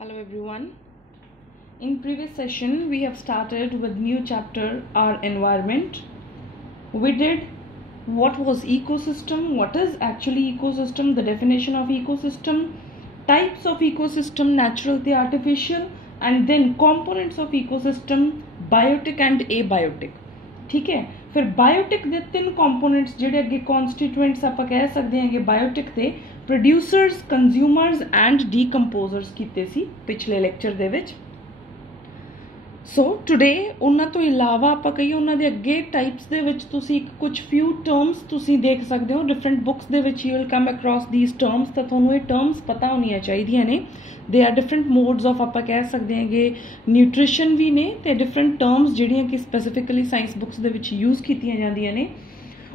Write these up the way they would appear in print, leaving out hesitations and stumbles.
Hello everyone. In previous session we have started with new chapter our environment. We did what was ecosystem, what is actually ecosystem, the definition of ecosystem, types of ecosystem, natural the artificial, and then components of ecosystem, biotic and abiotic. ठीक है, फिर biotic ਦੇ ਤਿੰਨ components ਜਿਹੜੇ ਅੱਗੇ ਕਨਸਟੀਟੂਐਂਟਸ ਆਪਾਂ ਕਹਿ ਸਕਦੇ ਹਾਂਗੇ ਬਾਇਓਟਿਕ ਦੇ ਪ੍ਰੋਡਿਊਸਰਸ, ਕੰਜ਼ਿਊਮਰਸ ਐਂਡ ਡੀਕੰਪੋਜ਼ਰਸ ਕੀਤੇ ਸੀ ਪਿਛਲੇ ਲੈਕਚਰ ਦੇ ਵਿੱਚ। ਸੋ ਟੁਡੇ ਉਹਨਾਂ ਤੋਂ ਇਲਾਵਾ ਆਪਾਂ ਕਹੀਏ ਉਹਨਾਂ ਦੇ ਅੱਗੇ ਟਾਈਪਸ ਦੇ ਵਿੱਚ ਤੁਸੀਂ ਕੁਝ ਫਿਊ ਟਰਮਸ ਤੁਸੀਂ ਦੇਖ ਸਕਦੇ ਹੋ ਡਿਫਰੈਂਟ ਬੁੱਕਸ ਦੇ ਵਿੱਚ you will come across these terms, ਤਾਂ ਤੁਹਾਨੂੰ ਇਹ ਟਰਮਸ ਪਤਾ ਹੋਣੀਆਂ ਚਾਹੀਦੀਆਂ ਨੇ। They are different modes of ਆਪਾਂ ਕਹਿ ਸਕਦੇ ਹਾਂਗੇ ਨਿਊਟ੍ਰੀਸ਼ਨ ਵੀ ਨੇ ਤੇ ਡਿਫਰੈਂਟ ਟਰਮਸ ਜਿਹੜੀਆਂ ਕਿ ਸਪੈਸੀਫਿਕਲੀ ਸਾਇੰਸ ਬੁੱਕਸ ਦੇ ਵਿੱਚ ਯੂਜ਼ ਕੀਤੀਆਂ ਜਾਂਦੀਆਂ ਨੇ।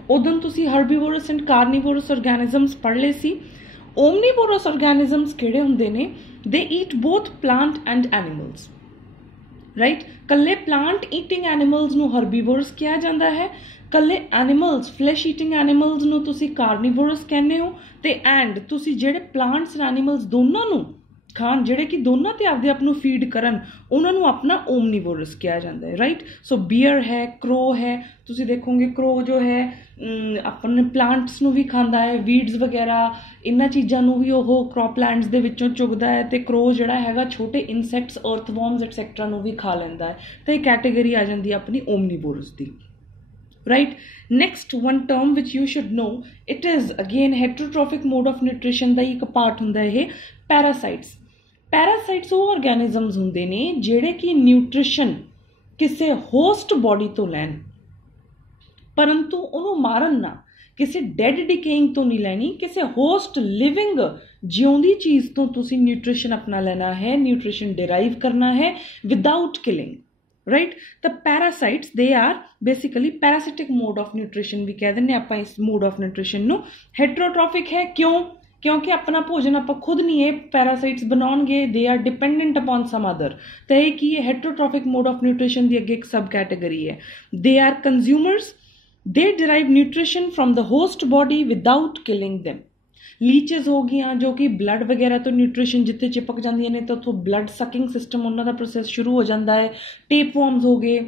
ਉਦੋਂ ਤੁਸੀਂ ਹਰਬੀਵੋਰਸ ਐਂਡ ਕਾਰਨੀਵੋਰਸ ਆਰਗੈਨਿਜ਼ਮਸ ਪੜ੍ਹ ਲਏ ਸੀ। ਓਮਨੀਵੋਰਸ ਆਰਗੈਨਿਜ਼ਮਸ ਕਿਹੜੇ ਹੁੰਦੇ ਨੇ? ਦੇ eat both plant and animals, right. ਕੱਲੇ ਪਲਾਂਟ ਈਟਿੰਗ ਐਨੀਮਲਸ ਨੂੰ ਹਰਬੀਵੋਰਸ ਕਿਹਾ ਜਾਂਦਾ ਹੈ, ਕੱਲੇ ਐਨੀਮਲਸ ਫਲੈਸ਼ ਈਟਿੰਗ ਐਨੀਮਲਸ ਨੂੰ ਤੁਸੀਂ ਕਾਰਨੀਵੋਰਸ ਕਹਿੰਦੇ ਹੋ, ਤੇ ਐਂਡ ਤੁਸੀਂ ਜਿਹੜੇ ਪਲਾਂਟਸ ਐਨੀਮਲਸ ਦੋਨਾਂ ਨੂੰ ਖਾਣ, ਜਿਹੜੇ ਕਿ ਦੋਨਾਂ ਤੇ ਆਪਦੇ ਆਪ ਨੂੰ ਫੀਡ ਕਰਨ, ਉਹਨਾਂ ਨੂੰ ਆਪਣਾ ਓਮਨੀਵੋਰਸ ਕਿਹਾ ਜਾਂਦਾ ਹੈ, ਰਾਈਟ। ਸੋ ਬੀਅਰ ਹੈ, ਕ੍ਰੋ ਹੈ, ਤੁਸੀਂ ਦੇਖੋਗੇ ਕ੍ਰੋ ਜੋ ਹੈ ਆਪਣੇ ਪਲਾਂਟਸ ਨੂੰ ਵੀ ਖਾਂਦਾ ਹੈ, ਵੀਡਸ ਵਗੈਰਾ ਇਹਨਾਂ ਚੀਜ਼ਾਂ ਨੂੰ ਵੀ ਉਹ ਕ੍ਰੌਪਲੈਂਡਸ ਦੇ ਵਿੱਚੋਂ ਚੁਗਦਾ ਹੈ, ਤੇ ਕ੍ਰੋ ਜਿਹੜਾ ਹੈਗਾ ਛੋਟੇ ਇਨਸੈਕਟਸ, ਅਰਥਵਰਮਸ ਐਟਸੈਕਟਰਾ ਨੂੰ ਵੀ ਖਾ ਲੈਂਦਾ ਹੈ, ਤੇ ਇਹ ਕੈਟੇਗਰੀ ਆ ਜਾਂਦੀ ਹੈ ਆਪਣੀ ਓਮਨੀਵੋਰਸ ਦੀ, right। Next one term which you should know, it is again heterotrophic mode of nutrition ਦਾ ਇੱਕ ਪਾਰਟ ਹੁੰਦਾ ਇਹ parasites। parasites ਉਹ organisms ਹੁੰਦੇ ਨੇ ਜਿਹੜੇ ਕਿ ਨਿਊਟ੍ਰੀਸ਼ਨ ਕਿਸੇ ਹੋਸਟ ਬੋਡੀ ਤੋਂ ਲੈਣ, ਪਰੰਤੂ ਉਹਨੂੰ ਮਾਰਨ ਨਾ, ਕਿਸੇ ਡੈਡ ਡਿਕੇਇੰਗ ਤੋਂ ਨਹੀਂ ਲੈਣੀ, ਕਿਸੇ ਹੋਸਟ ਲਿਵਿੰਗ ਜਿਉਂਦੀ ਚੀਜ਼ ਤੋਂ ਤੁਸੀਂ ਨਿਊਟ੍ਰੀਸ਼ਨ ਆਪਣਾ ਲੈਣਾ ਹੈ, ਨਿਊਟ੍ਰੀਸ਼ਨ ਡਿਰਾਈਵ ਕਰਨਾ ਹੈ ਵਿਦਾਊਟ ਕਿਲਿੰਗ, ਰਾਈਟ। ਤਾਂ parasites they are basically parasitic mode of nutrition ਵੀ ਕਹਿ ਦਿੰਦੇ ਆਪਾਂ ਇਸ ਮੋਡ ਆਫ ਨਿਊਟ੍ਰੀਸ਼ਨ ਨੂੰ। ਹੈਟਰੋਟ੍ਰੋਫਿਕ ਹੈ ਕਿਉਂ? ਕਿਉਂਕਿ ਆਪਣਾ ਭੋਜਨ ਆਪਾਂ ਖੁਦ ਨਹੀਂ ਇਹ ਪੈਰਾਸਾਈਟਸ ਬਣਾਉਣਗੇ, they are dependent upon some other. ਤਾਂ ਇਹ ਕੀ ਹੈ? ਹੈਟਰੋਟ੍ਰੋਫਿਕ ਮੋਡ ਆਫ ਨਿਊਟ੍ਰੀਸ਼ਨ ਦੀ ਅੱਗੇ ਇੱਕ ਸਬ ਕੈਟੇਗਰੀ ਹੈ। They are consumers, they derive nutrition from the host body without killing them. Leeches ਹੋ ਗਈਆਂ ਜੋ ਕਿ ਬਲੱਡ ਵਗੈਰਾ ਤੋਂ ਨਿਊਟ੍ਰੀਸ਼ਨ ਜਿੱਥੇ ਚਿਪਕ ਜਾਂਦੀਆਂ ਨੇ ਤਾਂ ਉੱਥੋਂ ਬਲੱਡ ਸਕਿੰਗ ਸਿਸਟਮ ਉਹਨਾਂ ਦਾ ਪ੍ਰੋਸੈਸ ਸ਼ੁਰੂ ਹੋ ਜਾਂਦਾ ਹੈ। ਟੇਪ ਵਰਮਸ ਹੋ ਗਏ,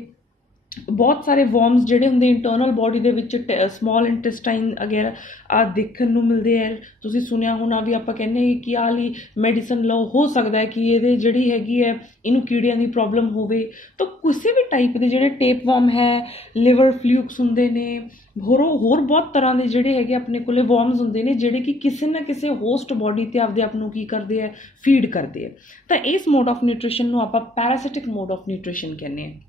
ਬਹੁਤ ਸਾਰੇ ਵਰਮਸ ਜਿਹੜੇ ਹੁੰਦੇ ਇੰਟਰਨਲ ਬੋਡੀ ਦੇ ਵਿੱਚ ਸਮੋਲ ਇੰਟੈਸਟਾਈਨ ਵਗੈਰਾ ਆ ਦੇਖਣ ਨੂੰ ਮਿਲਦੇ ਹੈ। ਤੁਸੀਂ ਸੁਣਿਆ ਹੋਣਾ ਵੀ ਆਪਾਂ ਕਹਿੰਦੇ ਕਿ ਆਹ ਲਈ ਮੈਡੀਸਨ ਲਓ, ਹੋ ਸਕਦਾ ਹੈ ਕਿ ਇਹਦੇ ਜਿਹੜੀ ਹੈਗੀ ਹੈ ਇਹਨੂੰ ਕੀੜਿਆਂ ਦੀ ਪ੍ਰੋਬਲਮ ਹੋਵੇ। ਤਾਂ ਕਿਸੇ ਵੀ ਟਾਈਪ ਦੇ ਜਿਹੜੇ ਟੇਪ ਵਰਮ ਹੈ, ਲਿਵਰ ਫਲੂਕਸ ਹੁੰਦੇ ਨੇ, ਹੋਰ ਬਹੁਤ ਤਰ੍ਹਾਂ ਦੇ ਜਿਹੜੇ ਹੈਗੇ ਆਪਣੇ ਕੋਲੇ ਵਰਮਸ ਹੁੰਦੇ ਨੇ ਜਿਹੜੇ ਕਿ ਕਿਸੇ ਨਾ ਕਿਸੇ ਹੋਸਟ ਬੋਡੀ ਤੇ ਆਪਦੇ ਆਪ ਨੂੰ ਕੀ ਕਰਦੇ ਹੈ, ਫੀਡ ਕਰਦੇ ਹੈ। ਤਾਂ ਇਸ ਮੋਡ ਆਫ ਨਿਊਟ੍ਰੀਸ਼ਨ ਨੂੰ ਆਪਾਂ ਪੈਰਾਸਿਟਿਕ ਮੋਡ ਆਫ ਨਿਊਟ੍ਰੀਸ਼ਨ ਕਹਿੰਦੇ ਹਾਂ।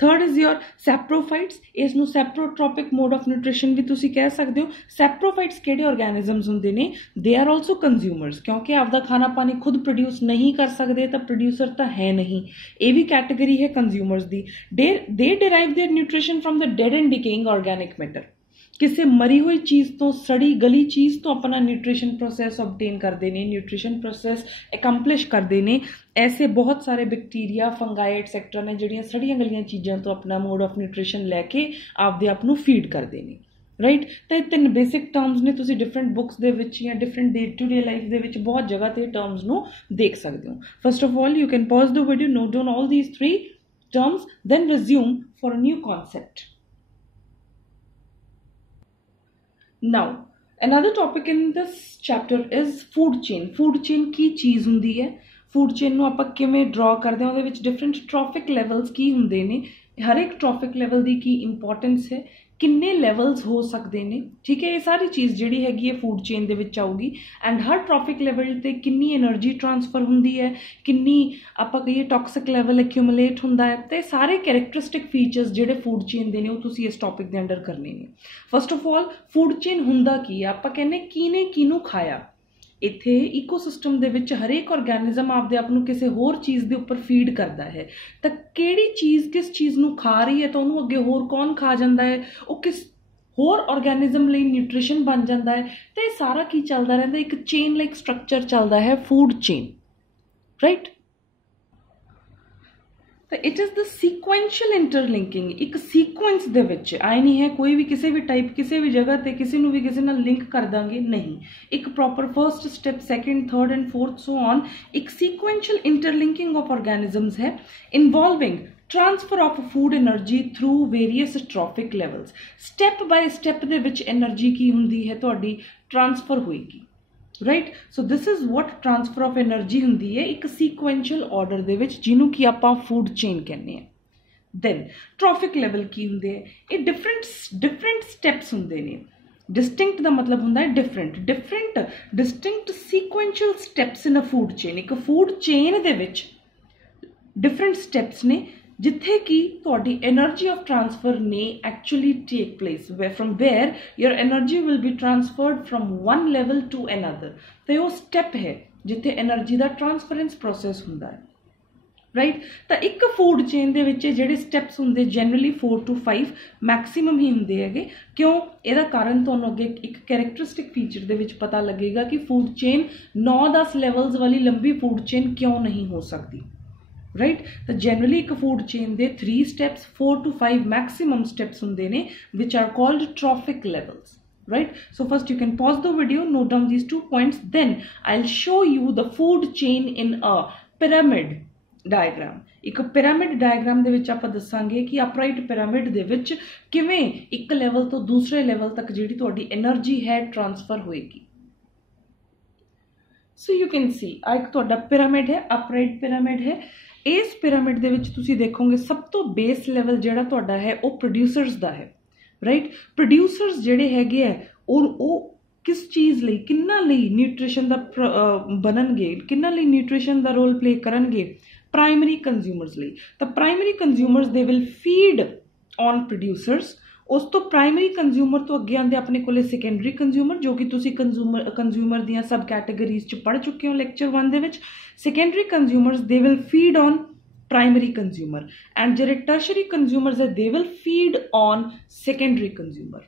ਥਰਡ ਇਜ਼ ਯੋਰ ਸੈਪਰੋਫਾਈਟਸ, ਇਸ ਨੂੰ ਸੈਪਰੋਟ੍ਰੋਪਿਕ ਮੋਡ ਆਫ ਨਿਊਟ੍ਰੀਸ਼ਨ ਵੀ ਤੁਸੀਂ ਕਹਿ ਸਕਦੇ ਹੋ। ਸੈਪਰੋਫਾਈਟਸ ਕਿਹੜੇ ਆਰਗੈਨਿਜ਼ਮਸ ਹੁੰਦੇ ਨੇ? ਦੇ ਆਰ ਆਲਸੋ ਕੰਜ਼ਿਊਮਰਸ, ਕਿਉਂਕਿ ਆਪਦਾ ਖਾਣਾ ਪਾਣੀ ਖੁਦ ਪ੍ਰੋਡਿਊਸ ਨਹੀਂ ਕਰ ਸਕਦੇ ਤਾਂ ਪ੍ਰੋਡਿਊਸਰ ਤਾਂ ਹੈ ਨਹੀਂ, ਇਹ ਵੀ ਕੈਟੇਗਰੀ ਹੈ ਕੰਜ਼ਿਊਮਰਸ ਦੀ। They derive their nutrition from the dead and decaying organic matter, ਕਿਸੇ ਮਰੀ ਹੋਈ ਚੀਜ਼ ਤੋਂ, ਸੜੀ ਗਲੀ ਚੀਜ਼ ਤੋਂ ਆਪਣਾ ਨਿਊਟ੍ਰੀਸ਼ਨ ਪ੍ਰੋਸੈਸ ਆਬਟੇਨ ਕਰਦੇ ਨੇ, ਨਿਊਟ੍ਰੀਸ਼ਨ ਪ੍ਰੋਸੈਸ ਅਕੰਪਲਿਸ਼ ਕਰਦੇ ਨੇ। ਐਸੇ ਬਹੁਤ ਸਾਰੇ ਬੈਕਟੀਰੀਆ, ਫੰਗਾਈ ਐਟਸੈਕਟਰਾ ਨੇ ਜਿਹੜੀਆਂ ਸੜੀਆਂ ਗਲੀਆਂ ਚੀਜ਼ਾਂ ਤੋਂ ਆਪਣਾ ਮੋਡ ਆਫ ਨਿਊਟ੍ਰੀਸ਼ਨ ਲੈ ਕੇ ਆਪਦੇ ਆਪ ਨੂੰ ਫੀਡ ਕਰਦੇ ਨੇ, ਰਾਈਟ। ਤਾਂ ਇਹ ਤਿੰਨ ਬੇਸਿਕ ਟਰਮਸ ਨੇ, ਤੁਸੀਂ ਡਿਫਰੈਂਟ ਬੁੱਕਸ ਦੇ ਵਿੱਚ ਜਾਂ different day to day life ਦੇ ਵਿੱਚ ਬਹੁਤ ਜਗ੍ਹਾ ਤੇ ਟਰਮਸ ਨੂੰ ਦੇਖ ਸਕਦੇ ਹੋ। First of all you can pause the video, note down all these 3 terms, then resume for a new concept. Now, another topic in this chapter is food chain. Food chain ਕੀ ਚੀਜ਼ ਹੁੰਦੀ ਹੈ? Food chain ਨੂੰ ਆਪਾਂ ਕਿਵੇਂ ਡਰਾ ਕਰਦੇ ਹਾਂ? ਉਹਦੇ ਵਿੱਚ ਡਿਫਰੈਂਟ ਟ੍ਰੋਫਿਕ ਲੈਵਲਸ ਕੀ ਹੁੰਦੇ ਨੇ, ਹਰ ਇੱਕ ਟ੍ਰੋਫਿਕ ਲੈਵਲ ਦੀ ਕੀ ਇੰਪੋਰਟੈਂਸ ਹੈ, ਕਿੰਨੇ ਲੈਵਲਸ ਹੋ ਸਕਦੇ ਨੇ, ਠੀਕ ਹੈ। ਇਹ ਸਾਰੀ ਚੀਜ਼ ਜਿਹੜੀ ਹੈਗੀ ਹੈ ਫੂਡ ਚੇਨ ਦੇ ਵਿੱਚ ਆਊਗੀ। ਐਂਡ ਹਰ ਟ੍ਰੋਫਿਕ ਲੈਵਲ 'ਤੇ ਕਿੰਨੀ એનર્ਜੀ ਟ੍ਰਾਂਸਫਰ ਹੁੰਦੀ ਹੈ, ਕਿੰਨੀ ਆਪਾਂ ਕਹੀਏ ਟੌਕਸਿਕ ਲੈਵਲ ਐਕਿਊਮੂਲੇਟ ਹੁੰਦਾ ਹੈ, ਅਤੇ ਸਾਰੇ ਕੈਰੈਕਟਰਿਸਟਿਕ ਫੀਚਰਸ ਜਿਹੜੇ ਫੂਡ ਚੇਨ ਦੇ ਨੇ ਉਹ ਤੁਸੀਂ ਇਸ ਟੌਪਿਕ ਦੇ ਅੰਡਰ ਕਰਨੇ ਨੇ। First of all food chain ਹੁੰਦਾ ਕੀ ਹੈ? ਆਪਾਂ ਕਹਿੰਦੇ ਕਿਹਨੇ ਕਿਹਨੂੰ ਖਾਇਆ। ਇੱਥੇ ਈਕੋਸਿਸਟਮ ਦੇ ਵਿੱਚ ਹਰੇਕ ਆਰਗੈਨਿਜ਼ਮ ਆਪਦੇ ਆਪ ਨੂੰ ਕਿਸੇ ਹੋਰ ਚੀਜ਼ ਦੇ ਉੱਪਰ ਫੀਡ ਕਰਦਾ ਹੈ, ਤਾਂ ਕਿਹੜੀ ਚੀਜ਼ ਕਿਸ ਚੀਜ਼ ਨੂੰ ਖਾ ਰਹੀ ਹੈ ਤਾਂ ਉਹਨੂੰ ਅੱਗੇ ਹੋਰ ਕੌਣ ਖਾ ਜਾਂਦਾ ਹੈ, ਉਹ ਕਿਸ ਹੋਰ ਆਰਗੈਨਿਜ਼ਮ ਲਈ ਨਿਊਟ੍ਰੀਸ਼ਨ ਬਣ ਜਾਂਦਾ ਹੈ। ਅਤੇ ਇਹ ਸਾਰਾ ਕੀ ਚੱਲਦਾ ਰਹਿੰਦਾ? ਇੱਕ ਚੇਨ ਲਾਈਕ ਸਟਰਕਚਰ ਚੱਲਦਾ ਹੈ ਫੂਡ ਚੇਨ, ਰਾਈਟ। तो it is the sequential interlinking, एक सीक्वेंस दे विच आए नहीं है कोई भी किसी भी टाइप किसी भी जगह ते किसी भी किसी नाल लिंक कर देंगे, नहीं, एक proper first step second third and fourth so on, एक सीक्वेंशियल इंटरलिंकिंग ऑफ ऑर्गेनिजम्स है involving transfer of food energy through various trophic levels. Step by step दे विच एनर्जी की हुंदी है तुहाडी ट्रांसफर होएगी, right. So this is what transfer of energy हुंदी है एक सीक्वेंशियल ऑर्डर दे विच जिन्हों कि आपां फूड चेन कहने हैं। दैन ट्रॉफिक लैवल की हुंदे है, ये डिफरेंट स्टैप्स हुंदे ने। डिस्टिंक्ट का मतलब होंदा है different distinct sequential steps in a food chain. एक फूड चेन दे विच डिफरेंट स्टैप्स ने जिथे कि तुहाडी एनर्जी ऑफ ट्रांसफर ने actually take place, from where your energy will be transferred from one level to another. तो वो स्टैप है जिथे एनर्जी का ट्रांसफरेंस प्रोसैस हुंदा है, राइट। तो एक फूड चेन दे विच जिहड़े स्टैप्स हुंदे जनरली 4 to 5 मैक्सीमम ही हुंदे हैगे। क्यों? इहदा कारण तुहानूं अगे एक कैरेक्टरिस्टिक फीचर दे विच पता लगेगा कि फूड चेन 9-10 लैवल्स वाली लंबी फूड चेन क्यों नहीं हो सकती, राइट। तो जनरली एक फूड चेन दे 3 स्टैप्स 4 to 5 मैक्सीमम स्टैप्स हुंदे ने which are called trophic levels, right? So first you can pause the video, note down these 2 points, then I'll show you the food chain in a pyramid diagram. एक pyramid diagram दे विच आपां दस्सांगे कि upright pyramid दे विच किवें एक level तो दूसरे level तक जिहड़ी तुहाडी एनर्जी है ट्रांसफर होएगी। So you can see आ एक तुहाडा pyramid है, upright pyramid है। इस pyramid दे विच तुसीं देखोगे सब तो बेस लेवल जिहड़ा तुहाडा है वो प्रोड्यूसर्स दा है, राइट। प्रोड्यूसर्स जिहड़े हैगे है और वो किस चीज़ लई किन्ना लई न्यूट्रिशन दा बननगे, किन्ना लई न्यूट्रिशन दा रोल प्ले करनगे, प्राइमरी कंज्यूमर्स लई। तो primary consumers they will feed on producers. उस तो प्राइमरी कंज्यूमर तो अगे आंदे अपने कोले सैकेंडरी कंज्यूमर, जो कि तुसी कंज्यूमर दियां सब कैटेगरीज च पढ़ चुके हो lecture 1 they which. Secondary consumers they will feed on primary consumer and जिहड़े टर्शरी कंज्यूमर्स है they will feed on secondary consumer,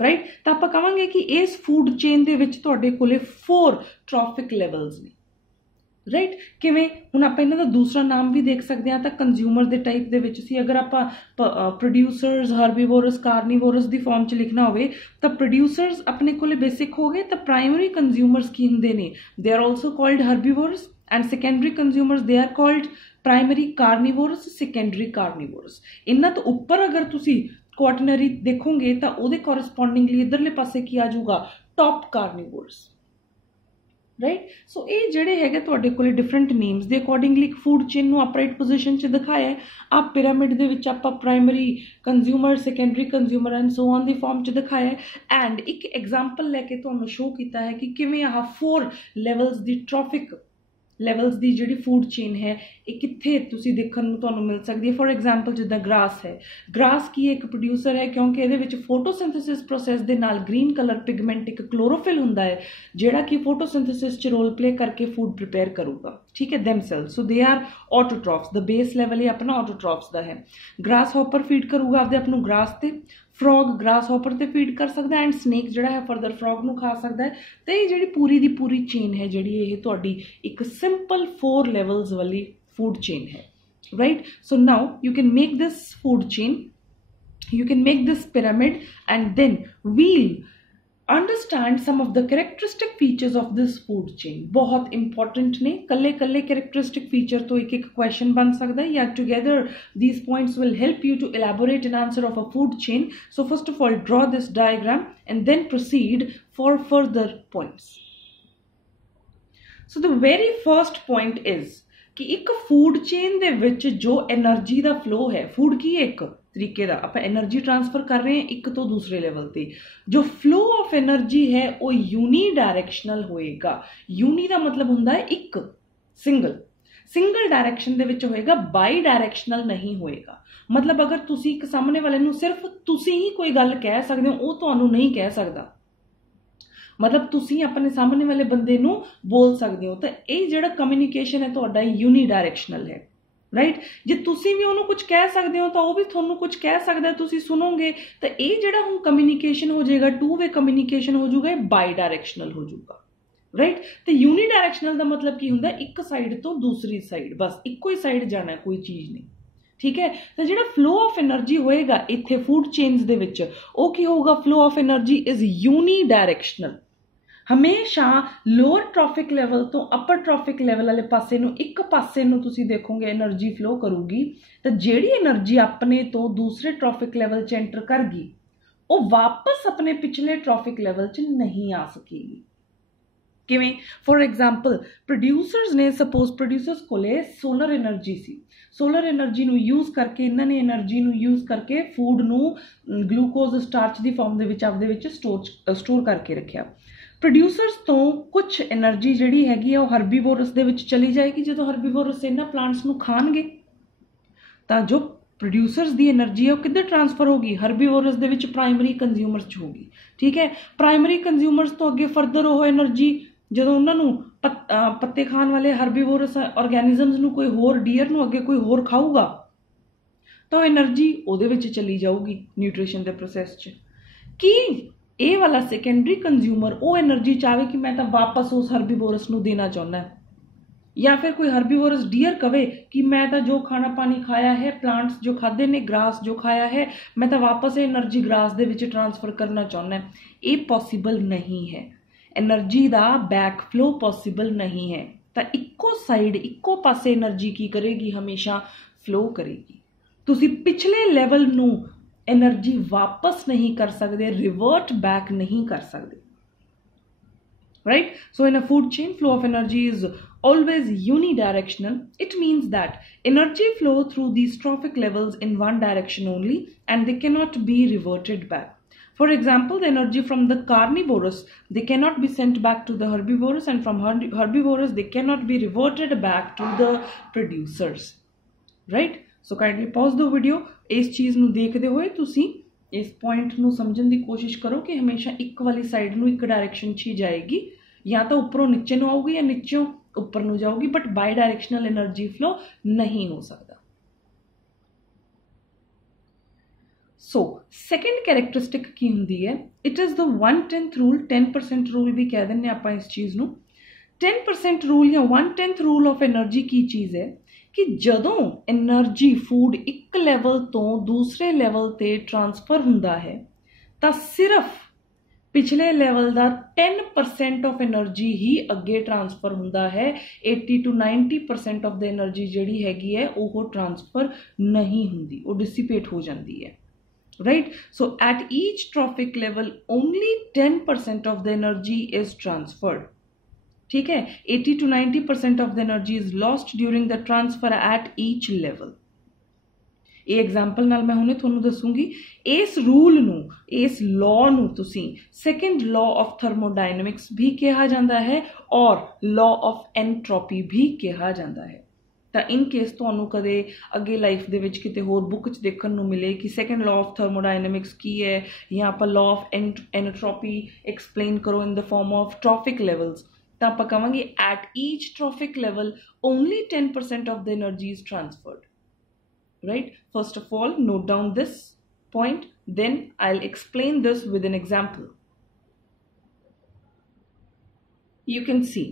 right. तो आपां कहांगे कि इस फूड चेन दे विच तुहाडे कोले 4 ट्रॉफिक लैवल्स ने, राइट। किवें हुण आपां इन्हां दा दूसरा नाम भी देख सकते हैं। तो कंज्यूमर दे टाइप दे विच सी अगर आपां प्रोड्यूसर्स हर्बीवोरस कार्नीवोरस दी फॉर्म च लिखना होवे तो प्रोड्यूसर्स अपने कोले बेसिक हो गए। तो प्राइमरी कंज्यूमर्स की हुंदे ने they are also called herbivores and secondary consumers they are called primary carnivores secondary carnivores. इन्हां तो उपर अगर तुसी क्वाटनरी देखोगे तो उहदे कोरस्पोंडिंगली इधरले पासे की आ जाऊगा टॉप कार्नीवोरस, राइट। सो ये जिहड़े हैगे तुहाडे कोले डिफरेंट नेम्स दे अकॉर्डिंगली फूड चेन नूं अपराइट पोजीशन च दिखाया है। आप पिरामिड दे विच आपां primary consumer secondary consumer and so on the form च दिखाया है। एंड एक एग्जाम्पल लैके तुहानूं शो कीता है कि किवें आह 4 लैवल्स दी ट्रॉफिक लैवल्स दी जिहड़ी फूड चेन है ये कित्थे तुसी देखण नूं तुहानूं मिल सकदी है। फॉर एग्जाम्पल जिद्दां ग्रास है, ग्रास की एक प्रोड्यूसर है क्योंकि इहदे विच फोटोसिंथेसिस प्रोसैस दे नाल ग्रीन कलर पिगमेंट एक क्लोरोफिल हुंदा है जिहड़ा कि फोटोसिंथेसिस च रोल प्ले करके फूड प्रिपेयर करूगा, ठीक है, themselves. So they are autotrophs. The base level ही अपना ऑटोट्रॉफ्स दा है। ग्रास हॉपर फीड करूगा आपदे आपनूं ग्रास ते, फ्रॉग ग्रास हॉपर ते फीड कर सकदा एंड स्नेक जिहड़ा है फरदर फ्रॉग नूं खा सकदा है। तो ये जिहड़ी पूरी दी पूरी चेन है जिहड़ी ये तुहाडी एक सिंपल 4 लैवल्स वाली फूड चेन है, right? So now you can make this food chain, you can make this pyramid, and then we'll understand some of the characteristic features of this food chain. बहुत important ने, कल्ले कल्ले characteristic feature तो एक एक question बन सकता है या together these points will help you to elaborate an answer of a food chain. So first of all draw this diagram and then proceed for further points. So the very first point is कि एक food chain दे विच जो energy दा flow है, food की एक तरीके दा आप एनर्जी ट्रांसफर कर रहे हैं एक तो दूसरे लेवल ते, जो फ्लो ऑफ एनर्जी है वो यूनी डायरेक्शनल होएगा। यूनी दा मतलब हुंदा है एक, सिंगल डायरेक्शन दे विच होएगा, बाई डायरेक्शनल नहीं होएगा। मतलब अगर तुसी एक सामने वाले नूं सिर्फ तुसी ही कोई गल कह सकदे हो, वो तुहानूं नहीं कह सकदा। मतलब तुसी अपने सामने वाले बंदे नूं बोल सकते हो। तो ये जिहड़ा कम्युनिकेशन है तुहाडा यूनी डायरेक्शनल है, राइट। जे तुसी भी उन्होंने कुछ कह सकते हो तो वह भी तुहानूं कुछ कह सकदा है, तुसी सुनोगे। तो ये जिहड़ा हुण कम्युनिकेशन हो जाएगा, 2 वे कम्युनिकेशन हो जाऊगा, बाई डायरेक्शनल हो जाऊगा, ਰਾਈਟ। ਤੇ ਯੂਨੀ ਡਾਇਰੈਕਸ਼ਨਲ ਦਾ ਮਤਲਬ ਕੀ ਹੁੰਦਾ, ਇੱਕ ਸਾਈਡ ਤੋਂ ਦੂਸਰੀ ਸਾਈਡ, ਬਸ ਇੱਕੋ ਹੀ ਸਾਈਡ ਜਾਣਾ, ਕੋਈ ਚੀਜ਼ ਨਹੀਂ, ਠੀਕ ਹੈ। ਤਾਂ ਜਿਹੜਾ ਫਲੋ ਆਫ એનર્ਜੀ ਹੋਏਗਾ ਇੱਥੇ ਫੂਡ ਚੇਨਸ ਦੇ ਵਿੱਚ, ਉਹ ਕੀ ਹੋਊਗਾ, flow of energy is unidirectional. ਹਮੇਸ਼ਾ ਲੋਅਰ ਟ੍ਰੋਫਿਕ ਲੈਵਲ ਤੋਂ ਅਪਰ ਟ੍ਰੋਫਿਕ ਲੈਵਲ ਵਾਲੇ ਪਾਸੇ ਨੂੰ, ਇੱਕ ਪਾਸੇ ਨੂੰ ਤੁਸੀਂ ਦੇਖੋਗੇ એનર્ਜੀ ਫਲੋ ਕਰੂਗੀ, ਤਾਂ ਜਿਹੜੀ એનર્ਜੀ ਆਪਣੇ ਤੋਂ ਦੂਸਰੇ ਟ੍ਰੋਫਿਕ ਲੈਵਲ 'ਚ ਐਂਟਰ ਕਰ ਗਈ, ਉਹ ਵਾਪਸ ਆਪਣੇ ਪਿਛਲੇ ਟ੍ਰੋਫਿਕ ਲੈਵਲ 'ਚ ਨਹੀਂ ਆ ਸਕੇਗੀ। ਕਿਵੇਂ? ਫੋਰ ਐਗਜ਼ਾਮਪਲ ਪ੍ਰੋਡਿਊਸਰਸ ਨੇ, ਸਪੋਜ਼ ਪ੍ਰੋਡਿਊਸਰਸ ਕੋਲੇ ਸੋਲਰ એનર્ਜੀ ਸੀ, ਸੋਲਰ એનર્ਜੀ ਨੂੰ ਯੂਜ਼ ਕਰਕੇ, ਇਹਨਾਂ ਨੇ એનર્ਜੀ ਨੂੰ ਯੂਜ਼ ਕਰਕੇ ਫੂਡ ਨੂੰ ਗਲੂਕੋਜ਼ ਸਟਾਰਚ ਦੀ ਫਾਰਮ ਦੇ ਵਿੱਚ ਆਪਦੇ ਵਿੱਚ ਸਟੋਰ ਕਰਕੇ ਰੱਖਿਆ। ਪ੍ਰੋਡਿਊਸਰਸ ਤੋਂ ਕੁਝ એનર્ਜੀ ਜਿਹੜੀ ਹੈਗੀ ਆ ਉਹ ਹਰਬੀਵੋਰਸ ਦੇ ਵਿੱਚ ਚਲੀ ਜਾਏਗੀ। ਜਦੋਂ ਹਰਬੀਵੋਰਸ ਇਹਨਾਂ ਪਲਾਂਟਸ ਨੂੰ ਖਾਣਗੇ ਤਾਂ ਜੋ ਪ੍ਰੋਡਿਊਸਰਸ ਦੀ એનર્ਜੀ ਹੈ ਉਹ ਕਿੱਧਰ ਟ੍ਰਾਂਸਫਰ ਹੋਗੀ, ਹਰਬੀਵੋਰਸ ਦੇ ਵਿੱਚ ਪ੍ਰਾਇਮਰੀ ਕੰਜ਼ਿਊਮਰਸ 'ਚ ਹੋਗੀ, ਠੀਕ ਹੈ। ਪ੍ਰਾਇਮਰੀ ਕੰਜ਼ਿਊਮਰਸ ਤੋਂ ਅੱਗੇ ਫਰਦਰ ਉਹ એનર્ਜੀ ਜਦੋਂ ਉਹਨਾਂ ਨੂੰ ਪੱਤੇ ਖਾਣ ਵਾਲੇ ਹਰਬੀਵੋਰਸ ਆਰਗੈਨਿਜ਼ਮਸ ਨੂੰ, ਕੋਈ ਹੋਰ ਡੀਅਰ ਨੂੰ ਅੱਗੇ ਕੋਈ ਹੋਰ ਖਾਊਗਾ, ਤਾਂ ਉਹ એનર્ਜੀ ਉਹਦੇ ਵਿੱਚ ਚਲੀ ਜਾਊਗੀ ਨਿਊਟ੍ਰੀਸ਼ਨ ਦੇ ਪ੍ਰੋਸੈਸ 'ਚ। ਕੀ ਇਹ ਵਾਲਾ ਸੈਕੰਡਰੀ ਕੰਜ਼ਿਊਮਰ ਉਹ એનર્ਜੀ ਚਾਹਵੇ ਕਿ ਮੈਂ ਤਾਂ ਵਾਪਸ ਉਸ ਹਰਬੀਵੋਰਸ ਨੂੰ ਦੇਣਾ ਚਾਹੁੰਦਾ, ਜਾਂ ਫਿਰ ਕੋਈ ਹਰਬੀਵੋਰਸ ਡੀਅਰ ਕਵੇ ਕਿ ਮੈਂ ਤਾਂ ਜੋ ਖਾਣਾ ਪਾਣੀ ਖਾਇਆ ਹੈ, ਪਲਾਂਟਸ ਜੋ ਖਾਦੇ ਨੇ, ਗ੍ਰਾਸ ਜੋ ਖਾਇਆ ਹੈ, ਮੈਂ ਤਾਂ ਵਾਪਸ ਇਹ એનર્ਜੀ ਗ੍ਰਾਸ ਦੇ ਵਿੱਚ ਟ੍ਰਾਂਸਫਰ ਕਰਨਾ ਚਾਹੁੰਦਾ। ਇਹ ਪੋਸੀਬਲ ਨਹੀਂ ਹੈ, એનર્ਜੀ ਦਾ ਬੈਕ ਫਲੋ ਪੋਸੀਬਲ ਨਹੀਂ ਹੈ। ਤਾਂ ਇੱਕੋ ਸਾਈਡ, ਇੱਕੋ ਪਾਸੇ એનર્ਜੀ ਕੀ ਕਰੇਗੀ, ਹਮੇਸ਼ਾ ਫਲੋ ਕਰੇਗੀ। ਤੁਸੀਂ ਪਿਛਲੇ ਲੈਵਲ ਨੂੰ એનર્ਜੀ ਵਾਪਸ ਨਹੀਂ ਕਰ ਸਕਦੇ, ਰਿਵਰਟ ਬੈਕ ਨਹੀਂ ਕਰ ਸਕਦੇ, right? So in a food chain, flow of energy is always unidirectional. It means that energy flow through these trophic levels in one direction only, and they cannot be reverted back. For example, the energy from the carnivorous, they cannot be sent back to the herbivorous, and from herbivorous they cannot be reverted back to the producers, right? So kindly pause the video. इस चीज़ ਨੂੰ ਦੇਖਦੇ ਹੋਏ ਤੁਸੀਂ ਇਸ point ਨੂੰ ਸਮਝਣ ਦੀ ਕੋਸ਼ਿਸ਼ ਕਰੋ ਕਿ ਹਮੇਸ਼ਾ ਇੱਕ ਵਾਲੀ ਸਾਈਡ ਨੂੰ ਇੱਕ ਡਾਇਰੈਕਸ਼ਨ 'ਚ ਹੀ ਜਾਏਗੀ, ਜਾਂ ਤਾਂ ਉੱਪਰੋਂ ਨੀਚੇ ਨੂੰ ਆਊਗੀ ਜਾਂ ਨੀਚੋਂ ਉੱਪਰ ਨੂੰ ਜਾਊਗੀ, but bidirectional energy flow ਨਹੀਂ ਹੋ ਸਕਦਾ। ਸੋ ਸੈਕੰਡ ਕੈਰੈਕਟਰਿਸਟਿਕ ਕੀ ਹੁੰਦੀ ਹੈ, it is the 1/10 rule. 10% rule ਵੀ ਕਹਿ ਦਿੰਦੇ ਆਪਾਂ ਇਸ ਚੀਜ਼ ਨੂੰ। 10% ਰੂਲ ਜਾਂ 1/10 ਰੂਲ ਆਫ એનર્ਜੀ ਕੀ ਚੀਜ਼ ਹੈ ਕਿ ਜਦੋਂ એનર્ਜੀ ਫੂਡ ਇੱਕ ਲੈਵਲ ਤੋਂ ਦੂਸਰੇ ਲੈਵਲ 'ਤੇ ਟ੍ਰਾਂਸਫਰ ਹੁੰਦਾ ਹੈ ਤਾਂ ਸਿਰਫ ਪਿਛਲੇ ਲੈਵਲ ਦਾ 10% ਆਫ એનર્ਜੀ ਹੀ ਅੱਗੇ ਟ੍ਰਾਂਸਫਰ ਹੁੰਦਾ ਹੈ। 80 to 90% ਆਫ ਦ એનર્ਜੀ ਜਿਹੜੀ ਹੈਗੀ ਹੈ ਉਹ ਟ੍ਰਾਂਸਫਰ ਨਹੀਂ ਹੁੰਦੀ, ਉਹ ਡਿਸੀਪੇਟ ਹੋ ਜਾਂਦੀ ਹੈ, right? So at each trophic level only 10% of the energy is transferred, ठीक है। 80 to 90% of the energy is lost during the transfer at each level। ਇਹ ਐਗਜ਼ਾਮਪਲ ਨਾਲ ਮੈਂ ਹੁਣੇ ਤੁਹਾਨੂੰ ਦੱਸੂਗੀ। ਇਸ ਰੂਲ ਨੂੰ, ਇਸ ਲਾਅ ਨੂੰ ਤੁਸੀਂ ਸੈਕੰਡ ਲਾਅ ਆਫ ਥਰਮੋਡਾਇਨਮਿਕਸ ਵੀ ਕਿਹਾ ਜਾਂਦਾ ਹੈ ਔਰ ਲਾਅ ਆਫ ਐਂਟ੍ਰੋਪੀ ਵੀ ਕਿਹਾ ਜਾਂਦਾ ਹੈ। ਤਾਂ ਇਨ ਕੇਸ ਤੁਹਾਨੂੰ ਕਦੇ ਅੱਗੇ ਲਾਈਫ ਦੇ ਵਿੱਚ ਕਿਤੇ ਹੋਰ ਬੁੱਕ 'ਚ ਦੇਖਣ ਨੂੰ ਮਿਲੇ ਕਿ ਸੈਕੰਡ ਲਾਅ ਆਫ ਥਰਮੋਡਾਇਨਮਿਕਸ ਕੀ ਹੈ, ਜਾਂ ਆਪਾਂ ਲਾਅ ਆਫ ਐਂਟ੍ਰੋਪੀ ਐਕਸਪਲੇਨ ਕਰੋ in the form of trophic levels, ਤਾਂ ਆਪਾਂ ਕਹਾਂਗੇ at each trophic level only 10% of the energy is transferred, right? First of all, note down this point, then I'll explain this with an example. You can see,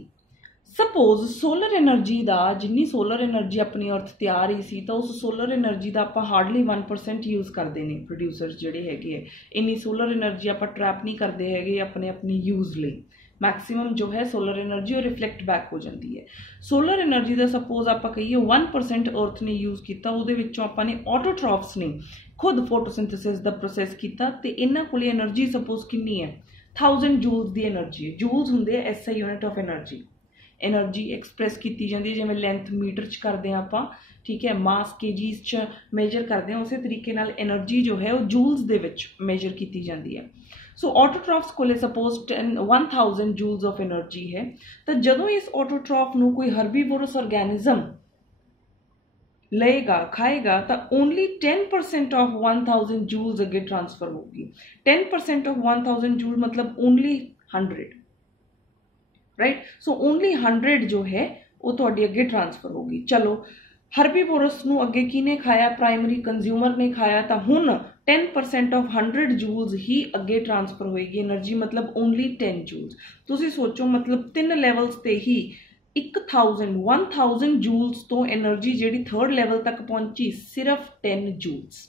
suppose solar energy ਦਾ ਜਿੰਨੀ solar energy ਆਪਣੀ ਅਰਥ ਤੇ ਆ ਰਹੀ ਸੀ, ਤਾਂ ਉਸ solar energy ਦਾ ਆਪਾਂ hardly 1% use ਕਰਦੇ ਨੇ ਪ੍ਰੋਡਿਊਸਰਸ ਜਿਹੜੇ ਹੈਗੇ ਹੈ। ਇੰਨੀ solar energy ਆਪਾਂ ਟਰੈਪ ਨਹੀਂ ਕਰਦੇ ਹੈਗੇ ਆਪਣੀ ਯੂਜ਼ ਲਈ। ਮੈਕਸੀਮਮ ਜੋ ਹੈ ਸੋਲਰ એનર્ਜੀ ਉਹ ਰਿਫਲੈਕਟ ਬੈਕ ਹੋ ਜਾਂਦੀ ਹੈ। ਸੋਲਰ એનર્ਜੀ ਦਾ ਸਪੋਜ਼ ਆਪਾਂ ਕਹੀਏ 1% ਅਰਥ ਨੇ ਯੂਜ਼ ਕੀਤਾ, ਉਹਦੇ ਵਿੱਚੋਂ ਆਪਾਂ ਨੇ ਆਟੋਟ੍ਰੋਫਸ ਨੇ ਖੁਦ ਫੋਟੋਸਿੰਥੇਸਿਸ ਦਾ ਪ੍ਰੋਸੈਸ ਕੀਤਾ, ਤੇ ਇਹਨਾਂ ਕੋਲ એનર્ਜੀ ਸਪੋਜ਼ ਕਿੰਨੀ ਹੈ, 1000 ਜੂਲਸ ਦੀ એનર્ਜੀ ਹੈ। ਜੂਲਸ ਹੁੰਦੇ ਆ SI unit of energy. Energy express ਕੀਤੀ ਜਾਂਦੀ ਹੈ ਜਿਵੇਂ ਲੈਂਥ ਮੀਟਰ 'ਚ ਕਰਦੇ ਹਾਂ ਆਪਾਂ, ਠੀਕ ਹੈ, ਮਾਸ kgs 'ਚ ਮੇਜਰ ਕਰਦੇ ਹਾਂ, ਉਸੇ ਤਰੀਕੇ ਨਾਲ એનર્ਜੀ ਜੋ ਹੈ ਉਹ ਜੂਲਸ ਦੇ ਵਿੱਚ ਮੇਜਰ ਕੀਤੀ ਜਾਂਦੀ ਹੈ। ਸੋ ਆਟੋਟ੍ਰੋਫਸ ਕੋਲੇ ਸਪੋਜ਼ 1000 ਜੂਲਸ ਆਫ એનર્ਜੀ ਹੈ, ਤਾਂ ਜਦੋਂ ਇਸ ਆਟੋਟ੍ਰੋਫ ਨੂੰ ਕੋਈ ਹਰਬੀਵੋਰਸ ਆਰਗੈਨਿਜ਼ਮ ਲਏਗਾ, ਖਾਏਗਾ, ਤਾਂ ਓਨਲੀ 10% ਆਫ 1000 ਜੂਲਸ ਅੱਗੇ ਟ੍ਰਾਂਸਫਰ ਹੋਊਗੀ। 10% ਆਫ 1000 ਜੂਲ ਮਤਲਬ ਓਨਲੀ 100, ਰਾਈਟ? ਸੋ ਓਨਲੀ 100 ਜੋ ਹੈ ਉਹ ਤੁਹਾਡੀ ਅੱਗੇ ਟ੍ਰਾਂਸਫਰ ਹੋਗੀ। ਚਲੋ ਹਰਬੀਵੋਰਸ ਨੂੰ ਅੱਗੇ ਕਿਹਨੇ ਖਾਇਆ, ਪ੍ਰਾਇਮਰੀ ਕੰਜ਼ਿਊਮਰ ਨੇ ਖਾਇਆ, ਤਾਂ ਹੁਣ 10% ਆਫ 100 ਜੂਲਸ ਹੀ ਅੱਗੇ ਟ੍ਰਾਂਸਫਰ ਹੋਏਗੀ એનર્ਜੀ, ਮਤਲਬ ਓਨਲੀ 10 ਜੂਲਸ। ਤੁਸੀਂ ਸੋਚੋ ਮਤਲਬ 3 ਲੈਵਲਸ ਤੇ ਹੀ 1000 ਜੂਲਸ ਤੋਂ એનર્ਜੀ ਜਿਹੜੀ 3rd ਲੈਵਲ ਤੱਕ ਪਹੁੰਚੀ ਸਿਰਫ 10 ਜੂਲਸ।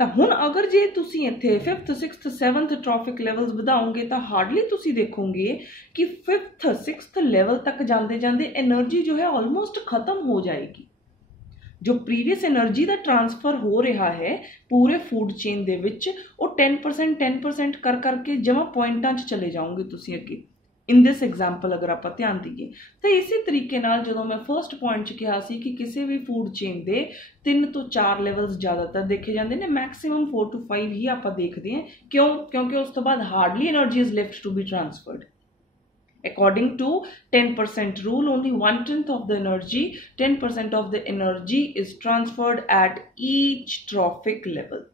ਤਾਂ ਹੁਣ ਅਗਰ ਜੇ ਤੁਸੀਂ ਇੱਥੇ 5th 6th 7th traffic levels ਵਧਾਓਗੇ ਤਾਂ ਹਾਰਡਲੀ ਤੁਸੀਂ ਦੇਖੋਗੇ ਕਿ 5th 6th ਲੈਵਲ ਤੱਕ ਜਾਂਦੇ ਜਾਂਦੇ એનર્ਜੀ ਜੋ ਹੈ ਆਲਮੋਸਟ ਖਤਮ ਹੋ ਜਾਏਗੀ। ਜੋ ਪ੍ਰੀਵੀਅਸ એનર્ਜੀ ਦਾ ਟ੍ਰਾਂਸਫਰ ਹੋ ਰਿਹਾ ਹੈ ਪੂਰੇ ਫੂਡ ਚੇਨ ਦੇ ਵਿੱਚ, ਉਹ 10% ਕਰ ਕਰਕੇ ਜਮਾਂ ਪੁਆਇੰਟਾਂ 'ਚ ਚਲੇ ਜਾਓਗੇ ਤੁਸੀਂ ਅੱਗੇ। ਇਨ ਦਿਸ ਐਗਜ਼ਾਮਪਲ ਅਗਰ ਆਪਾਂ ਧਿਆਨ ਦਈਏ ਤਾਂ ਇਸੇ ਤਰੀਕੇ ਨਾਲ ਜਦੋਂ ਮੈਂ ਫਰਸਟ ਪੁਆਇੰਟ 'ਚ ਕਿਹਾ ਸੀ ਕਿ ਕਿਸੇ ਵੀ ਫੂਡ ਚੇਨ ਦੇ 3 ਤੋਂ 4 ਲੈਵਲਸ ਜ਼ਿਆਦਾਤਰ ਦੇਖੇ ਜਾਂਦੇ ਨੇ, ਮੈਕਸਿਮਮ 4 to 5 ਹੀ ਆਪਾਂ ਦੇਖਦੇ ਹਾਂ। ਕਿਉਂਕਿ ਉਸ ਤੋਂ ਬਾਅਦ hardly energy is left to be transferred. According to 10% rule, only 1/10 of the energy, 10% of the energy is transferred at each trophic level.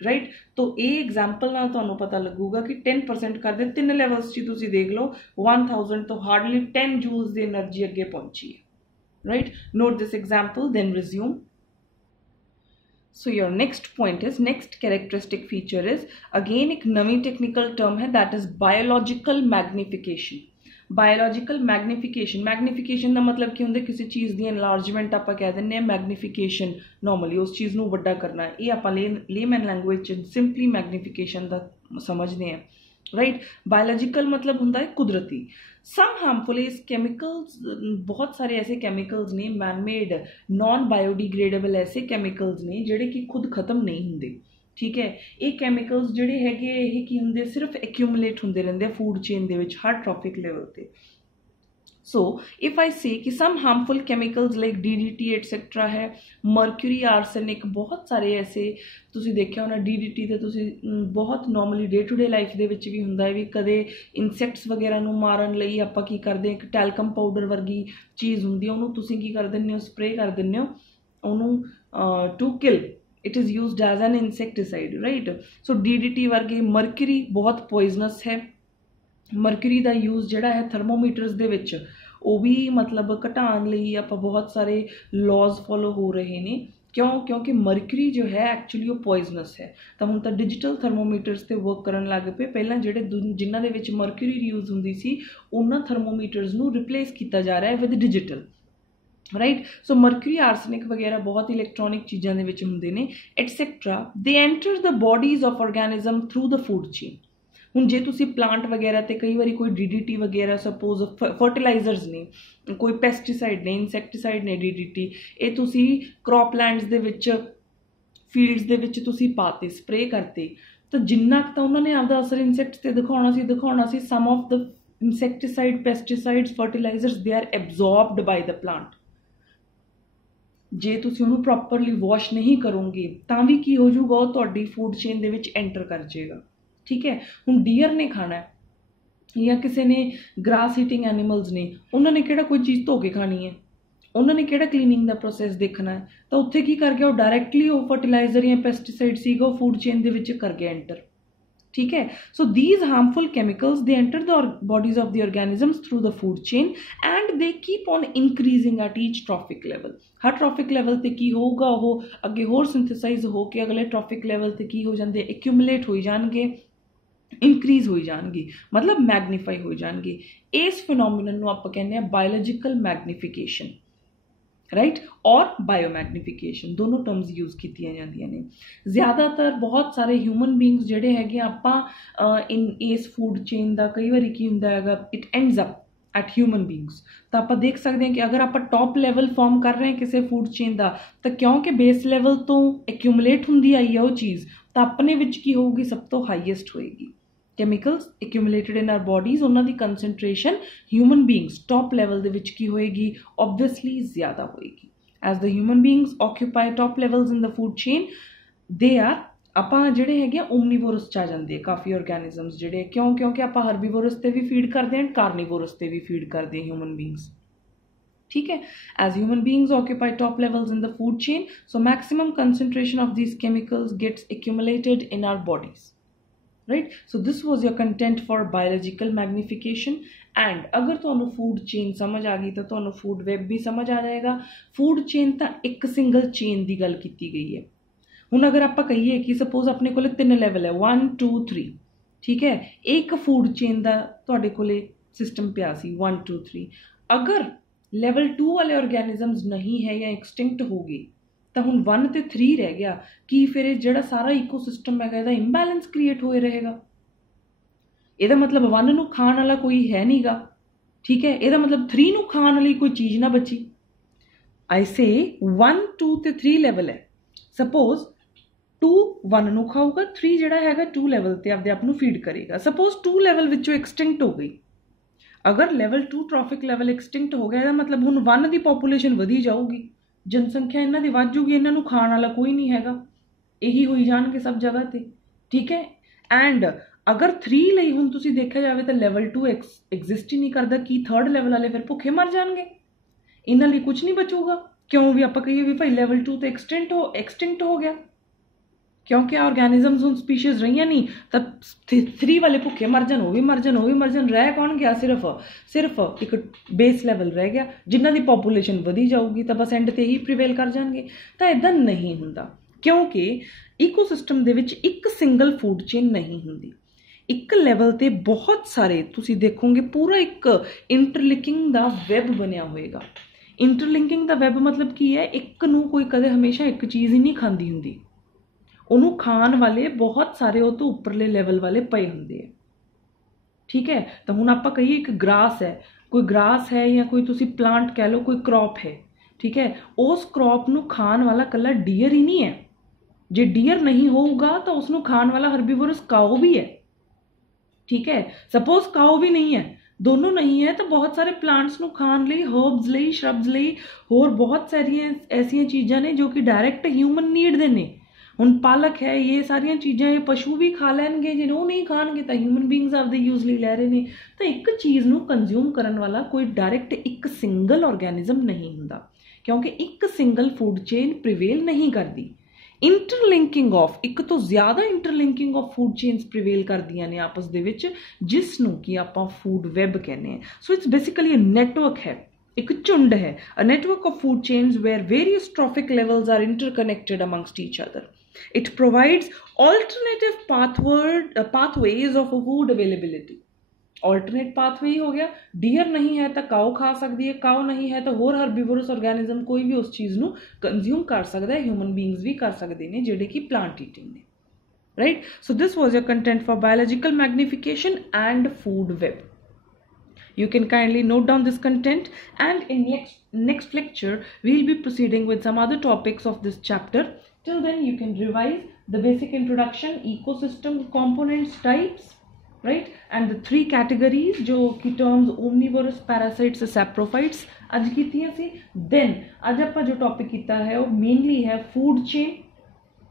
Right, तो ਇਹ ਐਗਜ਼ਾਮਪਲ ਨਾਲ ਤੁਹਾਨੂੰ ਪਤਾ ਲੱਗੂਗਾ ਕਿ 10% ਕਰਦੇ 3 ਲੈਵਲਸ 'ਚ ਤੁਸੀਂ ਦੇਖ ਲਓ 1000 ਤੋਂ ਹਾਰਡਲੀ 10 ਜੂਲਸ ਦੀ એનર્ਜੀ ਅੱਗੇ ਪਹੁੰਚੀ ਹੈ। Right, note this example then resume. So your next point is, next characteristic feature is again एक नवी technical term है, that is biological magnification। Biological magnification ਦਾ ਮਤਲਬ ਕੀ ਹੁੰਦਾ, ਕਿਸੇ ਚੀਜ਼ ਦੀ ਐਨਲਾਰਜਮੈਂਟ ਆਪਾਂ ਕਹਿ ਦਿੰਦੇ ਹਾਂ ਮੈਗਨੀਫਿਕੇਸ਼ਨ, ਨੋਰਮਲੀ ਉਸ ਚੀਜ਼ ਨੂੰ ਵੱਡਾ ਕਰਨਾ। ਇਹ ਆਪਾਂ ਲੇਮੈਨ ਲੈਂਗੁਏਜ 'ਚ ਸਿੰਪਲੀ ਮੈਗਨੀਫਿਕੇਸ਼ਨ ਦਾ ਸਮਝਦੇ ਹਾਂ। ਰਾਈਟ, ਬਾਇਓਲੋਜੀਕਲ ਮਤਲਬ ਹੁੰਦਾ ਹੈ ਕੁਦਰਤੀ। ਸਮ ਹਾਰਮਫੁਲ ਇਸ ਕੈਮੀਕਲਸ, ਬਹੁਤ ਸਾਰੇ ਐਸੇ ਕੈਮੀਕਲਸ ਨੇ ਮੈਨਮੇਡ ਨॉन ਬਾਇਓਡੀਗ੍ਰੇਡੇਬਲ ਐਸੇ ਕੈਮੀਕਲਸ ਨੇ ਜਿਹੜੇ ਕਿ ਖੁਦ ਖਤਮ ਨਹੀਂ ਹੁੰਦੇ। ਠੀਕ ਹੈ, ਇਹ ਕੈਮੀਕਲਸ ਜਿਹੜੇ ਹੈਗੇ ਇਹ ਕੀ ਹੁੰਦੇ, ਸਿਰਫ ਐਕਿਊਮੂਲੇਟ ਹੁੰਦੇ ਰਹਿੰਦੇ ਆ ਫੂਡ ਚੇਨ ਦੇ ਵਿੱਚ ਹਰ ਟ੍ਰੋਫਿਕ ਲੈਵਲ ਤੇ। ਸੋ ਇਫ ਆਈ ਸੇ ਕਿ some harmful chemicals like DDT et cetera ਹੈ, ਮਰਕਰੀ, ਆਰਸੈਨਿਕ, ਬਹੁਤ ਸਾਰੇ ਐਸੇ ਤੁਸੀਂ ਦੇਖਿਆ ਹੋਣਾ। DDT ਤੇ ਤੁਸੀਂ ਬਹੁਤ normally day to day life ਦੇ ਵਿੱਚ ਵੀ ਹੁੰਦਾ ਹੈ ਵੀ ਕਦੇ ਇਨਸੈਕਟਸ ਵਗੈਰਾ ਨੂੰ ਮਾਰਨ ਲਈ ਆਪਾਂ ਕੀ ਕਰਦੇ ਹਾਂ, ਇੱਕ ਟੈਲਕਮ ਪਾਊਡਰ ਵਰਗੀ ਚੀਜ਼ ਹੁੰਦੀ ਹੈ, ਉਹਨੂੰ ਤੁਸੀਂ ਕੀ ਕਰ ਦਿੰਦੇ ਹੋ, ਸਪਰੇਅ ਕਰ ਦਿੰਦੇ ਹੋ ਉਹਨੂੰ to kill. It is used as an insecticide. Right, so DDT वर्गे मरकरी बहुत पॉइजनस है। मरकरी का यूज़ जिहड़ा है थर्मोमीटर्स दे विच वो भी मतलब घटाने लई आपां बहुत सारे लॉज फॉलो हो रहे ने। क्योंकि मरकरी जो है एक्चुअली वो पॉइजनस है। तो हुण तां डिजिटल थर्मोमीटर्स ते वर्क करन लग पे। पहलां जिहड़े जिन्हां दे विच मरकरी यूज़ हुंदी सी उन्हां थर्मोमीटर्स नूं रिप्लेस किया जा रहा है with digital. Right, so mercury, arsenic वगैरह बहुत इलैक्ट्रॉनिक चीज़ों के विच हुंदे ने etcetera. They enter the bodies of organism through the food chain. हुण जे तुसी प्लांट वगैरह ते कई बारी कोई DDT वगैरह सपोज फर्टिलाइजर्स ने, कोई पेस्टिसाइड ने, इंसैक्टिसाइड ने, DDT ये तुसी क्रॉपलैंड्स दे विच फील्ड्स दे विच तुसी पाते, स्प्रे करते, तो जिन्ना तो उन्होंने आपका असर इंसैक्ट्स ते दिखाना सी। Some of the insecticide, pesticides, fertilisers they are absorbed by the plant. जे तुसी उन्होंने प्रॉपरली वॉश नहीं करोगे तो भी की हो जाऊगा, वो तुहाडी फूड चेन दे विच एंटर कर जाएगा। ठीक है, हुण डीयर ने खाना है या किसी ने ग्रास ईटिंग एनीमल्स ने, उन्होंने किहड़ा कोई चीज़ धो के खानी है, उन्होंने किहड़ा क्लीनिंग का प्रोसैस देखना है, तो उत्थे की कर गया वो डायरैक्टली वो फर्टिलाइजर या पेस्टिसाइड सीगा वो फूड चेन दे विच कर गया एंटर। ठीक है, so these harmful chemicals they enter the bodies of the organisms through the food chain and they keep on increasing at each trophic level. Her trophic level ते की होगा वो अगे होर सिंथेसाइज हो के अगले ट्रॉफिक लेवल ते की हो जाते, एक्यूमुलेट हो जाएंगे, इंक्रीज हो जाएंगे, मतलब मैग्नीफाई हो जाएंगे। इस फिनोमिनन नूं आपां कहने हैं बायोलॉजिकल मैग्नीफिकेशन। राइट, और बायोमैग्नीफिकेशन दोनों टर्म्स यूज़ कीतियां जांदियां ने। ज़्यादातर बहुत सारे ह्यूमन बींग्स जिहड़े हैगे आपां इन इस फूड चेन का कई बार की हुंदा हैगा, it ends up at human beings. तो आप देख सकते हैं कि अगर आप टॉप लैवल फॉर्म कर रहे हैं किसी फूड चेन का, तो क्योंकि बेस लैवल तो एक्यूमुलेट होंदी आई है वो चीज़, तो अपने विच की होगी सब तो हाईएस्ट होएगी। Chemicals accumulated in our bodies, उन्हां दी concentration human beings top level दे विच की होएगी, ऑब्वियसली ज़्यादा होएगी। As the human beings occupy top levels in the food chain, they are ਆਪਾਂ ਜਿਹੜੇ ਹੈਗੇ ਓਮਨੀਵੋਰਸ 'ਚ ਆ ਜਾਂਦੇ ਕਾਫੀ ਆਰਗੈਨਿਜ਼ਮਸ ਜਿਹੜੇ, ਕਿਉਂਕਿ ਆਪਾਂ ਹਰਬੀਵੋਰਸ ਤੇ ਵੀ ਫੀਡ ਕਰਦੇ ਹਾਂ, ਕਾਰਨੀਵੋਰਸ ਤੇ ਵੀ ਫੀਡ ਕਰਦੇ ਹਾਂ ਹਿਊਮਨ ਬੀਂਗਸ। ठीक है, as human beings occupy top levels in the food chain, so maximum concentration of these chemicals gets accumulated in our bodies. Right, so this was your content for biological magnification, and अगर तुहानू food chain समझ आ गई तो तुहानू food web भी समझ आ जाएगा। Food chain तो एक सिंगल चेन की गल की गई है। हुण अगर आप कहिए कि सपोज अपने को 3 लैवल है 1 2 3, ठीक है, एक फूड चेन का तुहाडे कोले सिस्टम पिया सी 1 2 3। अगर लैवल 2 वाले ऑर्गेनिजम्स नहीं है या एक्सटिंक्ट हो गए तो हुण 1 ते 3 रह गया, कि फिर जिहड़ा सारा ईकोसिस्टम है इहदा इंबैलेंस क्रिएट होए रहेगा। ਇਹਦਾ मतलब 1 ਨੂੰ ਖਾਣ ਵਾਲਾ ਕੋਈ ਹੈ ਨਹੀਂਗਾ, ਠੀਕ ਹੈ, ਇਹਦਾ मतलब 3 ਨੂੰ ਖਾਣ ਵਾਲੀ ਕੋਈ ਚੀਜ਼ ਨਾ ਬਚੀ। आई से 1 2 ਤੇ 3 ਲੈਵਲ ਹੈ। ਸਪੋਜ਼ 2 1 ਨੂੰ ਖਾਊਗਾ, 3 ਜਿਹੜਾ ਹੈਗਾ 2 ਲੈਵਲ ਤੇ ਆਪਦੇ ਆਪ ਨੂੰ ਫੀਡ ਕਰੇਗਾ। ਸਪੋਜ਼ 2 ਲੈਵਲ ਵਿੱਚੋਂ ਐਕਸਟਿੰਕਟ ਹੋ ਗਈ, ਅਗਰ ਲੈਵਲ 2 ਟ੍ਰੋਫਿਕ ਲੈਵਲ ਐਕਸਟਿੰਕਟ ਹੋ ਗਿਆ, ਇਹਦਾ मतलब ਹੁਣ 1 ਦੀ ਪੋਪੂਲੇਸ਼ਨ ਵਧੀ ਜਾਊਗੀ, ਜਨਸੰਖਿਆ ਇਹਨਾਂ ਦੀ ਵੱਧ ਜੂਗੀ, ਇਹਨਾਂ ਨੂੰ ਖਾਣ ਵਾਲਾ ਕੋਈ ਨਹੀਂ ਹੈਗਾ, ਇਹੀ ਹੋਈ ਜਾਣਗੇ ਸਭ ਜਗ੍ਹਾ ਤੇ, ਠੀਕ ਹੈ। ਐਂਡ अगर 3 ਲਈ ਹੁਣ ਤੁਸੀਂ ਦੇਖਿਆ ਜਾਵੇ ਤਾਂ ਲੈਵਲ 2 ਐਗਜ਼ਿਸਟ ਹੀ ਨਹੀਂ ਕਰਦਾ, ਕੀ 3rd ਲੈਵਲ ਵਾਲੇ ਫਿਰ ਭੁੱਖੇ ਮਰ ਜਾਣਗੇ, ਇਹਨਾਂ ਲਈ ਕੁਝ ਨਹੀਂ ਬਚੂਗਾ। ਕਿਉਂ ਵੀ ਆਪਾਂ ਕਹੀਏ ਵੀ ਭਾਈ ਲੈਵਲ 2 ਤੇ ਐਕਸਟਿੰਕਟ ਹੋ ਗਿਆ, ਕਿਉਂਕਿ ਆਰਗੈਨਿਜ਼ਮਸ ਹੁਣ ਸਪੀਸ਼ੀਜ਼ ਰਹੀਆਂ ਨਹੀਂ ਤਾਂ 3 ਵਾਲੇ ਭੁੱਖੇ ਮਰ ਜਾਣ, ਉਹ ਵੀ ਮਰ ਜਾਣ, ਰਹਿ ਕੌਣ ਗਿਆ? ਸਿਰਫ ਇੱਕ ਬੇਸ ਲੈਵਲ ਰਹਿ ਗਿਆ, ਜਿਨ੍ਹਾਂ ਦੀ ਪੋਪੂਲੇਸ਼ਨ ਵਧੀ ਜਾਊਗੀ ਤਾਂ ਬਸ ਐਂਡ ਤੇ ਹੀ ਪ੍ਰੀਵੇਲ ਕਰ ਜਾਣਗੇ। ਤਾਂ ਇੱਦਾਂ ਨਹੀਂ ਹੁੰਦਾ, ਕਿਉਂਕਿ ਈਕੋਸਿਸਟਮ ਦੇ ਵਿੱਚ ਇੱਕ ਸਿੰਗਲ ਫੂਡ ਚੇਨ ਨਹੀਂ ਹੁੰਦੀ। ਇੱਕ ਲੈਵਲ ਤੇ ਬਹੁਤ ਸਾਰੇ ਤੁਸੀਂ ਦੇਖੋਗੇ ਪੂਰਾ ਇੱਕ ਇੰਟਰਲਿੰਕਿੰਗ ਦਾ ਵੈਬ ਬਣਿਆ ਹੋਏਗਾ। ਇੰਟਰਲਿੰਕਿੰਗ ਦਾ ਵੈਬ ਮਤਲਬ ਕੀ ਹੈ? ਇੱਕ ਨੂੰ ਕੋਈ ਕਦੇ ਹਮੇਸ਼ਾ ਇੱਕ ਚੀਜ਼ ਹੀ ਨਹੀਂ ਖਾਂਦੀ ਹੁੰਦੀ, ਉਹਨੂੰ ਖਾਣ ਵਾਲੇ ਬਹੁਤ ਸਾਰੇ ਉਹ ਤੋਂ ਉੱਪਰਲੇ ਲੈਵਲ ਵਾਲੇ ਪਏ ਹੁੰਦੇ ਆ, ਠੀਕ ਹੈ। ਤਾਂ ਹੁਣ ਆਪਾਂ ਕਹੀਏ ਇੱਕ ਗ੍ਰਾਸ ਹੈ, ਕੋਈ ਗ੍ਰਾਸ ਹੈ ਜਾਂ ਕੋਈ ਤੁਸੀਂ ਪਲਾਂਟ ਕਹਿ ਲਓ, ਕੋਈ ਕ੍ਰੌਪ ਹੈ, ਠੀਕ ਹੈ, ਉਸ ਕ੍ਰੌਪ ਨੂੰ ਖਾਣ ਵਾਲਾ ਇਕੱਲਾ ਡੀਅਰ ਹੀ ਨਹੀਂ ਹੈ। ਜੇ ਡੀਅਰ ਨਹੀਂ ਹੋਊਗਾ ਤਾਂ ਉਸਨੂੰ ਖਾਣ ਵਾਲਾ ਹਰਬੀਵੋਰਸ ਕਾਓ ਵੀ ਹੈ, ठीक है। सपोज काओ भी नहीं है, दोनों नहीं है, तो बहुत सारे प्लांट्स ਨੂੰ ਖਾਣ ਲਈ, ਹਰਬਸ ਲਈ, ਸ਼ਰਬਸ ਲਈ, ਹੋਰ ਬਹੁਤ ਸਾਰੀਆਂ ਐਸੀਆਂ ਚੀਜ਼ਾਂ ਨੇ ਜੋ ਕਿ ਡਾਇਰੈਕਟ ਹਿਊਮਨ ਨੀਡ ਦੇ ਨੇ। ਹੁਣ ਪਾਲਕ ਹੈ, ਇਹ ਸਾਰੀਆਂ ਚੀਜ਼ਾਂ ਇਹ ਪਸ਼ੂ ਵੀ ਖਾ ਲੈਣਗੇ, ਜੇ ਉਹ ਨਹੀਂ ਖਾਣਗੇ ਤਾਂ ਹਿਊਮਨ ਬੀਇੰਗਸ ਆਪਦੇ ਯੂਜ਼ ਲਈ ਲੈ ਰਹੇ ਨੇ। ਤਾਂ ਇੱਕ ਚੀਜ਼ ਨੂੰ ਕੰਜ਼ਿਊਮ ਕਰਨ ਵਾਲਾ ਕੋਈ ਡਾਇਰੈਕਟ ਇੱਕ ਸਿੰਗਲ ਆਰਗੈਨਿਜ਼ਮ ਨਹੀਂ ਹੁੰਦਾ, ਕਿਉਂਕਿ ਇੱਕ ਸਿੰਗਲ ਫੂਡ ਚੇਨ ਪ੍ਰੀਵੇਲ ਨਹੀਂ ਕਰਦੀ। ਇੰਟਰਲਿੰਕਿੰਗ ਆਫ ਇੱਕ ਤੋਂ ਜ਼ਿਆਦਾ ਇੰਟਰਲਿੰਕਿੰਗ ਆਫ ਫੂਡ ਚੇਨਸ ਪ੍ਰੀਵੇਲ ਕਰਦੀਆਂ ਨੇ ਆਪਸ ਦੇ ਵਿੱਚ, ਜਿਸ ਨੂੰ ਕਿ ਆਪਾਂ ਫੂਡ ਵੈਬ ਕਹਿੰਦੇ ਹਾਂ। So it's basically a network ਹੈ, ਇੱਕ ਝੁੰਡ ਹੈ, a network of food chains where various trophic levels are interconnected amongst each other. It provides alternative pathways of food availability। Alternate pathway ही हो गया, डियर नहीं है तो काओ खा सकती है, काओ नहीं है तो होर हरबीवोरस ऑर्गेनिज्म कोई भी उस चीज़ ਨੂੰ कंज्यूम कर सकता है, ह्यूमन बीइंग्स भी कर सकते हैं ਜਿਹੜੇ कि प्लांट ईटिंग ने, right? So this was your content for biological magnification and food web। You can kindly note down this content, and in next lecture we'll be proceeding with some other topics of this chapter। Till then you can revise the basic introduction, ecosystem components, types, right, and the 3 categories जो कि terms omnivorous, parasites, saprophytes आज कीतियां सी। then आज ਆਪਾਂ जो topic ਕੀਤਾ है वो mainly है food chain।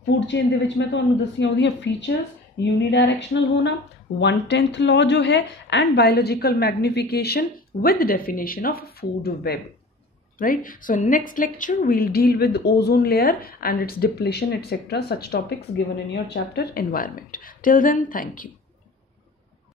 food chain ਦੇ ਵਿੱਚ मैं ਤੁਹਾਨੂੰ ਦੱਸੀਆਂ ਉਹਦੀਆਂ features, unidirectional होना, 1/10th law जो है, and biological magnification with definition of food web, right? So next lecture we'll deal with ozone layer and its depletion, etc., such topics given in your chapter environment। Till then, thank you।